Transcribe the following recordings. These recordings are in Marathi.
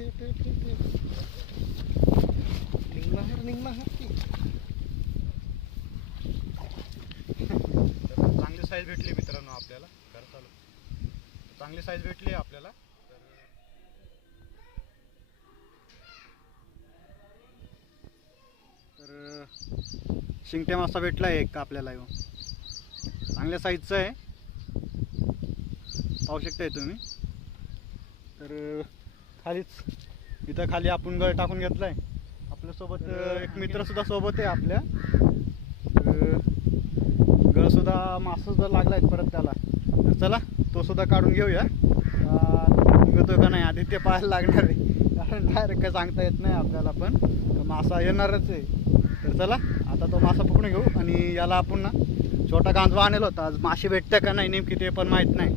ठेव ठेव निघला हर चांगली साईज भेटली मित्रांनो आपल्याला. कर चालू चांगली साईज भेटली आपल्याला. तर शिंगट्या मासा भेटला आहे एक आपल्याला येऊन. चांगल्या साईजचा आहे. पाहू शकताय तुम्ही. तर खालीच. इथं खाली आपण गळ टाकून घेतलाय. आपल्यासोबत एक मित्र सुद्धा सोबत आहे आपल्या. तर गळ सुद्धा मासा सुद्धा लागलाय परत त्याला. तर चला तो सुद्धा काढून घेऊया. निघतो निघतोय का नाही? आदित्य पाहायला लागणार आहे. कारण डायरेक्ट काय सांगता येत नाही आपल्याला पण. तर मासा येणारच आहे. तर चला आता तो मासा पकडून घेऊ आणि याला आपण ना छोटा गांजवा आणला होता. आज मासे भेटतं का नाही नेमकी ते पण माहीत नाही.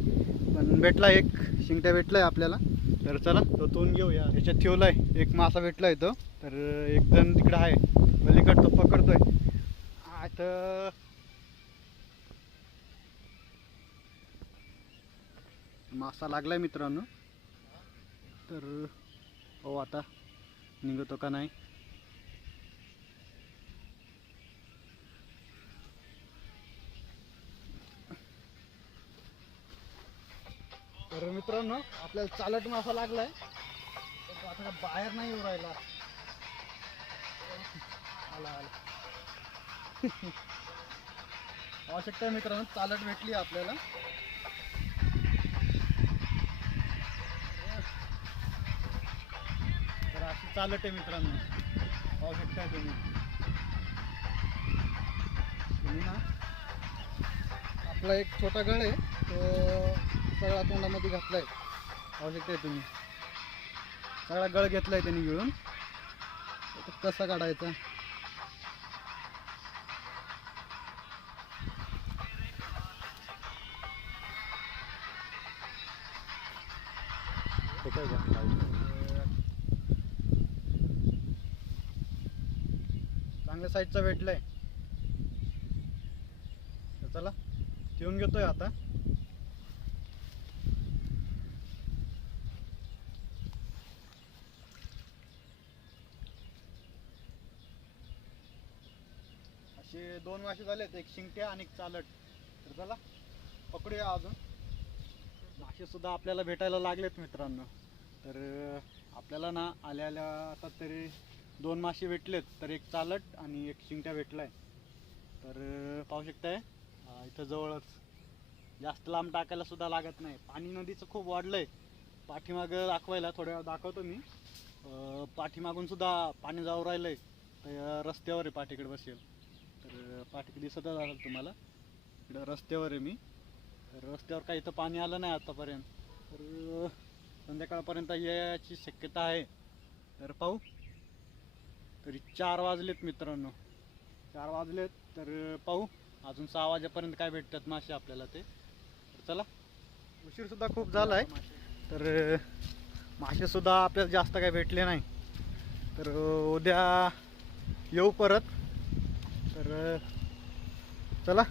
पण भेटला एक शिंगट्या भेटलाय आपल्याला. तर चला तो तोन घेऊया. याच्यात ठेवलाय. एक मासा भेटलाय तो. तर एक जण तिकडं आहे. पलीकड तो पकडतोय. हा, मासा लागलाय मित्रांनो. तर हो आता निघतो का नाही? तर मित्रांनो आपल्याला चालट मासा लागलाय. तर आता बाहेर नाही येऊ राहिला. आला आला. आवश्यकता आहे मित्रांनो चालट भेटली आपल्याला. तर अशी चालट आहे मित्रांनो. पाहू शकताय तुम्ही. तुम्ही ना आपला एक छोटा गळ आहे तो सगळा तोंडामध्ये घातलाय. पाहू शकताय तुम्ही. सगळा गळ घेतलाय त्यांनी घेऊन तो कसा काढायचा? चांगल्या साईजचा भेटलाय. चला ठेवून घेतोय आता असे दोन मासे झालेत एक शिंगट्या आणि एक चालट. तर चला पकडूया अजून. मासे सुद्धा आपल्याला भेटायला लागलेत मित्रांनो. तर आपल्याला ना आल्या आल्या आता तरी दोन मासे भेटलेत तर एक चालट आणि एक शिंगट्या भेटलाय. तर पाहू शकताय इथं जवळच. जास्त लांब टाकायला सुद्धा लागत नाही. पाणी नदीचं खूप वाढलंय. पाठीमागं दाखवायला थोड्या वेळ दाखवतो मी. पाठीमागून सुद्धा पाणी जाऊ राहिलंय. तर रस्त्यावर आहे पाठीकडे बसेल. तर दिसतच असेल तुम्हाला. इकडं रस्त्यावर आहे मी. तर रस्त्यावर काही इथं पाणी आलं नाही आतापर्यंत. तर संध्याकाळपर्यंत याची शक्यता आहे. तर पाहू. तरी चार वाजलेत मित्रांनो. चार वाजलेत तर पाहू. अजून सहा वाजेपर्यंत काय भेटतात मासे आपल्याला ते. तर चला. उशीरसुद्धा खूप झाला आहे तर मासेसुद्धा आपल्याला जास्त काय भेटले नाही. तर उद्या येऊ परत. तर चला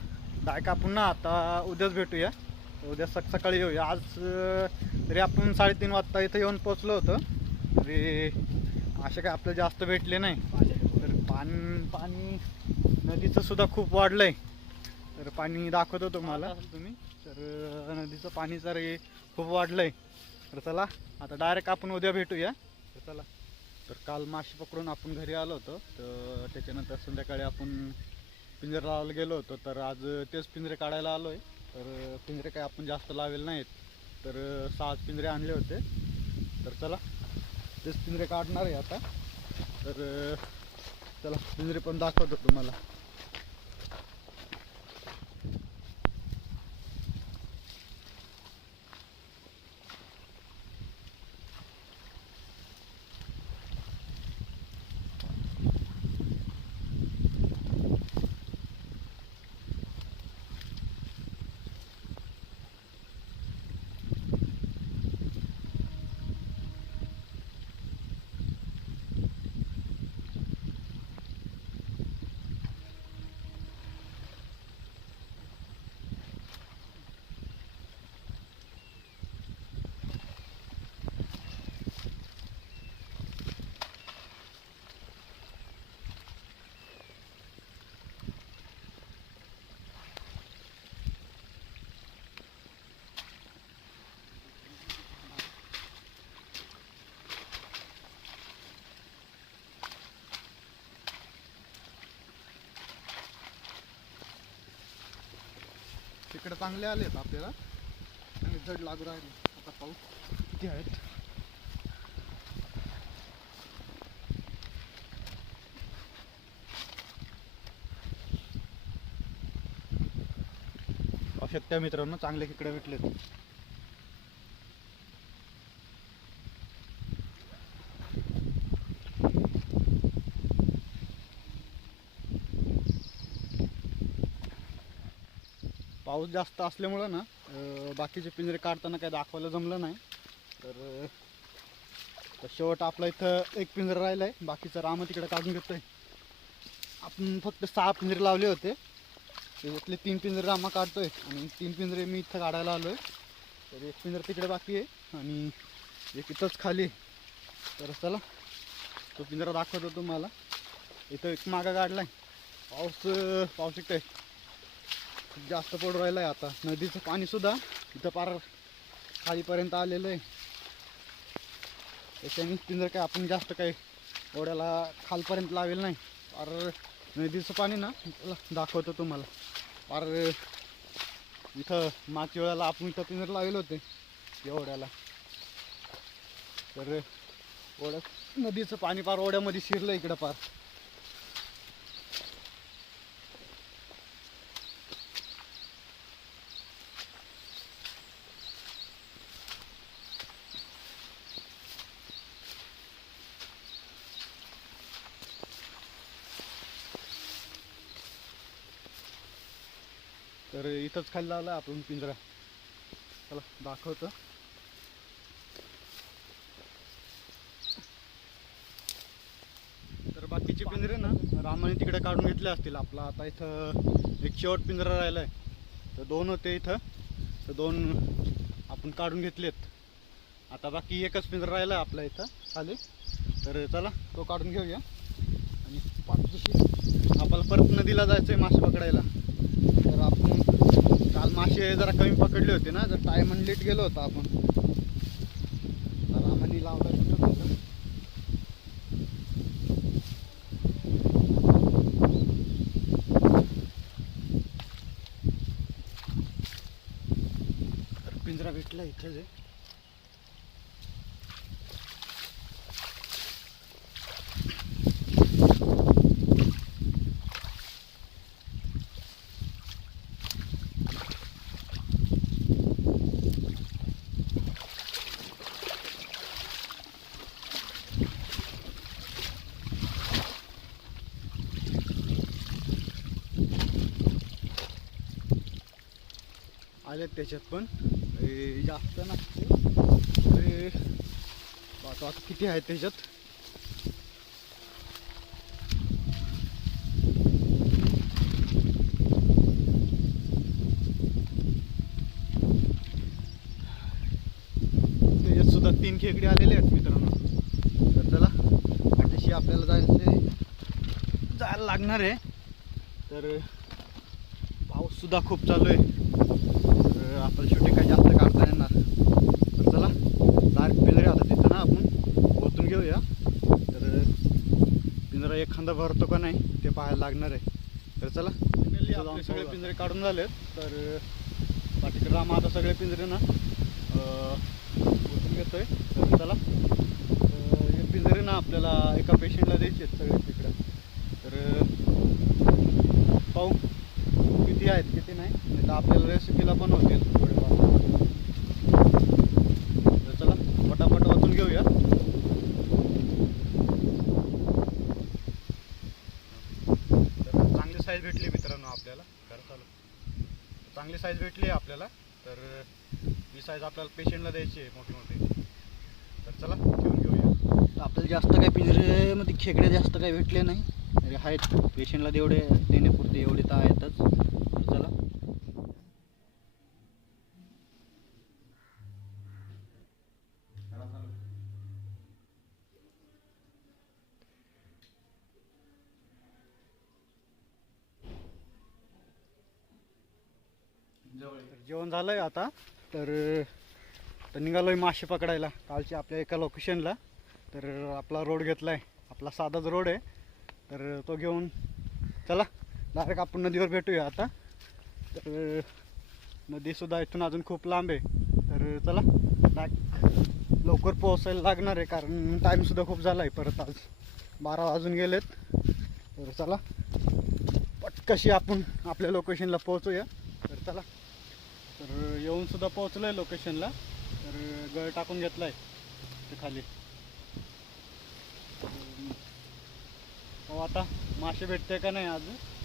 डायरेक्ट आपण ना आता उद्याच भेटूया. उद्या सक सकाळी येऊया. आज तरी आपण साडेतीन वाजता इथं येऊन पोचलो होतो. तरी असे काय आपल्याला जास्त भेटले नाही. तर पाणी पाणी नदीचं सुद्धा खूप वाढलंय. तर पाणी दाखवतो तुम्हाला. तुम्ही. तर नदीचं पाणी जर हे खूप वाढलंय. तर चला आता डायरेक्ट आपण उद्या भेटूया. तर चला. तर काल मासे पकडून आपण घरी आलो होतो. तर त्याच्यानंतर संध्याकाळी आपण पिंजरा लावायला गेलो होतो तर आज तेच पिंजरे काढायला आलो आहे तर पिंजरे काय आपण जास्त लावलेले नाहीत. तर सहा पिंजरे आणले होते. तर चला तेच पिंजरे काढणार आहे आता. तर चला पिंजरे पण दाखवतो तुम्हाला. इकडे चांगले आलेत आपल्याला. आणि जड लागू राहिले. आता पाऊस किती आहेत. पाहू मित्रांनो चांगले खेकडे भेटलेत. पाऊस जास्त असल्यामुळं ना बाकीचे पिंजरे काढताना काही दाखवायला जमलं नाही. तर शेवट आपला इथं एक पिंजरा राहिला आहे बाकीचं राम तिकडे काढून घेतो आहे आपण फक्त सहा पिंजरे लावले होते. त्याच्यातले तीन पिंजरे रामा काढतोय. आणि तीन पिंजरे मी इथं काढायला आलोय. तर एक पिंजरा तिकडे बाकी आहे आणि एक इथंच खाली आहे. तर चला तो पिंजरा दाखवतो तुम्हाला. इथं एक मागा काढला आहे पाऊस पाऊस पाहू खूप जास्त पडू राहिलं आहे आता. नदीचं पाणीसुद्धा इथं पार खालीपर्यंत आलेलं आहे. त्याच्याने पिंजर काय आपण जास्त काही ओढ्याला खालपर्यंत लावेल नाही. पार नदीचं पाणी ना दाखवतो तुम्हाला. पार इथं मागच्या वेळेला आपण इथं पिंजर लावेल होते ओढ्याला. तर ओढ्यात नदीचं पाणी पार ओढ्यामध्ये शिरलं इकडं पार तर इथंच खाली लावला आपण पिंजरा. चला दाखवतो. तर बाकीचे पिंजरे ना रामाने तिकडे काढून घेतले असतील. आपला आता इथं एक शेवट पिंजरा राहिला आहे तर दोन होते इथं. तर दोन आपण काढून घेतलेत. आता बाकी एकच पिंजरा राहिला आहे आपला इथं खाली. तर चला तो काढून घेऊया. आणि पाठीशी आपल्याला परत नदीला जायचं आहे मासे पकडायला. काल मासे जरा कमी पकडले होते ना जर टायम लेट गेलो होतो आपण. रामानी लावता लावला होतं तर पिंजरा भेटला इथेच आहे आल्यात त्याच्यात पण. जास्त नसते अरे आता किती आहेत त्याच्यात? त्याच्यात सुद्धा तीन खेकडे आलेले आहेत मित्रांनो. तर चला पाठीशी आपल्याला जायचं जायला लागणार आहे. तर पाऊस सुद्धा खूप चालू आहे. आपल्याला शेवटी काही जास्त काढता येणार तर चला डायरेक्ट पिंजरे आता तिथं ना आपण ओतून घेऊया. तर पिंजरा एखादा भरतो का नाही ते पाहायला लागणार आहे. तर चला आपले सगळे पिंजरे काढून झालेत. तर पाठीकडे राम आता सगळे पिंजरे ना ओतून घेतोय. तर चला हे पिंजरे ना आपल्याला एका पेशंटला द्यायचे आहेत सगळे तिकडं तर पाहू किती आहेत किती नाही नाही तर आपल्याला रेसिपीला पण होतील थोडेफार. तर चला पटापट वाचून घेऊया. तर चांगली साईज भेटली मित्रांनो आपल्याला. खरं चालू. चांगली साईज भेटली आहे आपल्याला. तर ही साईज आपल्याला पेशंटला द्यायची आहे मोठी मोठी. तर चला घेऊन घेऊया. आपल्याला जास्त काही पिंजरेमध्ये खेकडे जास्त काही भेटले नाही. आहेत पेशंटला तेवढे देण्यापुरते एवढे तर आहेतच. चला तर झालं आहे आता. तर तर आहे मासे पकडायला कालच्या आपल्या एका लोकेशनला तर आपला रोड घेतला आहे आपला साधाच रोड आहे. तर तो घेऊन चला डायरेक्ट आपण नदीवर भेटूया आता. तर नदीसुद्धा इथून अजून खूप लांब आहे. तर चला डायरेक्ट लवकर पोहोचायला लागणार आहे कारण टाईमसुद्धा खूप झाला आहे परत आज बारा वाजून गेलेत. तर चला पटकशी आपण आपल्या लोकेशनला पोहोचूया. तर चला. तर येऊन सुद्धा पोहोचलो आहे लोकेशनला तर गळ टाकून घेतला आहे ते खाली. हो आता मासे भेटते का नाही आज.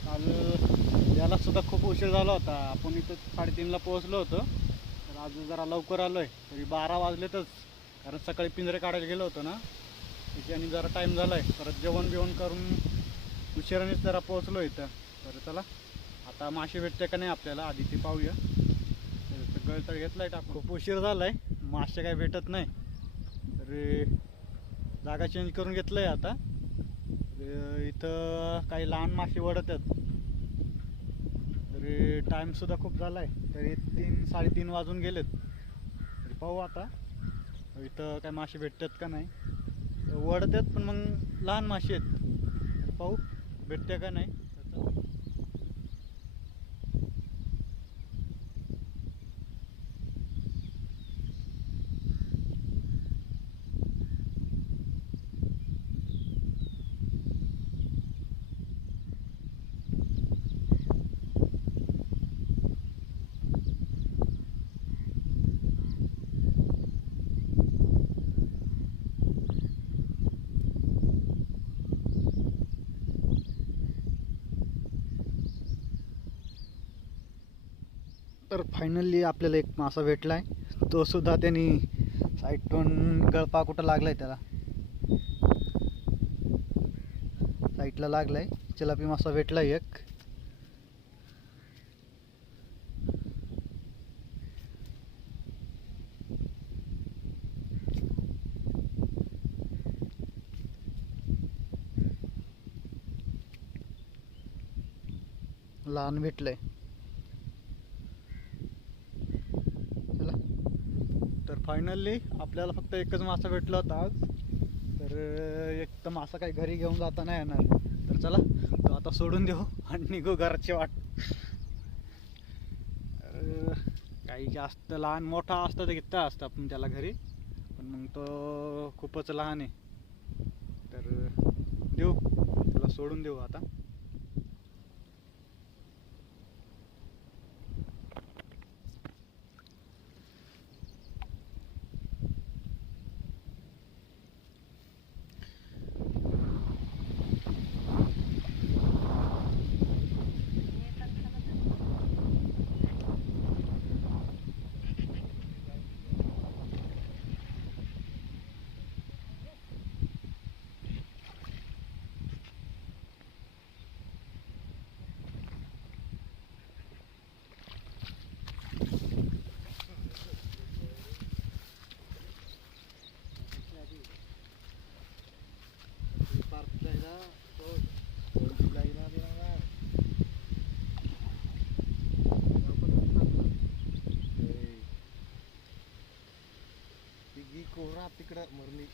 आज याला सुद्धा खूप उशीर झाला होता. आपण इथं साडेतीनला पोहोचलो होतो. तर आज जरा लवकर आलो आहे तरी बारा वाजलेतच. कारण सकाळी पिंजरे काढायला गेलो होतो ना. त्याच्याने जरा टाईम झाला आहे परत जेवण बिवण करून उशिरानेच जरा पोहोचलो इथं. तर चला आता मासे भेटते का नाही आपल्याला? आधी ते पाहूया. तर घेतलाय टाक खूप उशीर झालाय. मासे काय भेटत नाही. तर जागा चेंज करून घेतलंय आता. इथं काही लहान मासे वडत आहेत. तरी टाईमसुद्धा खूप झाला आहे तरी तीन साडेतीन वाजून गेलेत. तरी पाहू आता. इथं काय मासे भेटतात का नाही. वडत आहेत पण मग लहान मासे आहेत. तर पाहू. भेटते का नाही. तर फायनली आपल्याला एक मासा भेटला आहे तोसुद्धा त्यांनी साईडून गळपा कुठं लागला आहे त्याला? साईटला लागला आहे चिलापी मासा भेटला आहे एक. लहान भेटलं आहे फायनली आपल्याला फक्त एकच मासा भेटला होता आज. तर एक तर मासा काही घरी घेऊन जाता नाही येणार. तर चला तो आता सोडून देऊ आणि निघू घरची वाट. काही जास्त लहान मोठा असता तर घेता असतं आपण त्याला घरी. पण मग तो खूपच लहान आहे. तर देऊ. त्याला सोडून देऊ आता. तिकडं एक.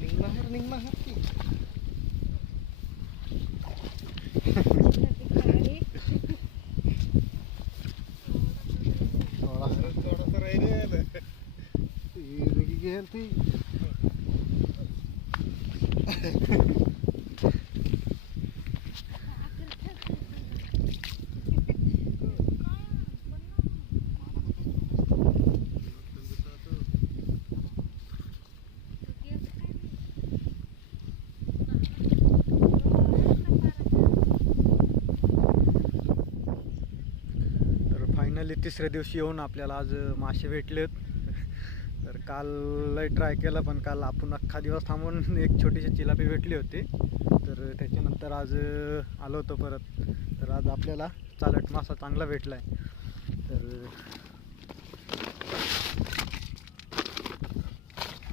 निघणार निघणार की. थोडा थोडंसं राहिले ती तर फायनली तिसऱ्या दिवशी येऊन आपल्याला आज मासे भेटलेत. तर काल लय ट्राय केला पण काल आपण अख्खा दिवस थांबून एक छोटीशी चिलापी भेटली होती. तर त्याच्यानंतर आज आलो होतो परत. तर आज आपल्याला चालट मासा चांगला भेटला आहे तर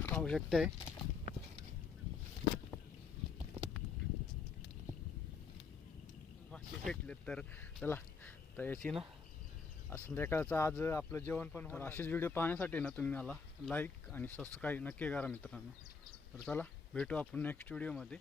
पाहू शकते मासे भेटलेत तर. चला तर याची ना संध्याकाळचं आज आपलं जेवण पण होणार. असेच व्हिडिओ पाहण्यासाठी ना तुम्ही मला लाईक आणि सबस्क्राईब नक्की करा मित्रांनो. तर चला भेटू आपण नेक्स्ट व्हिडिओमध्ये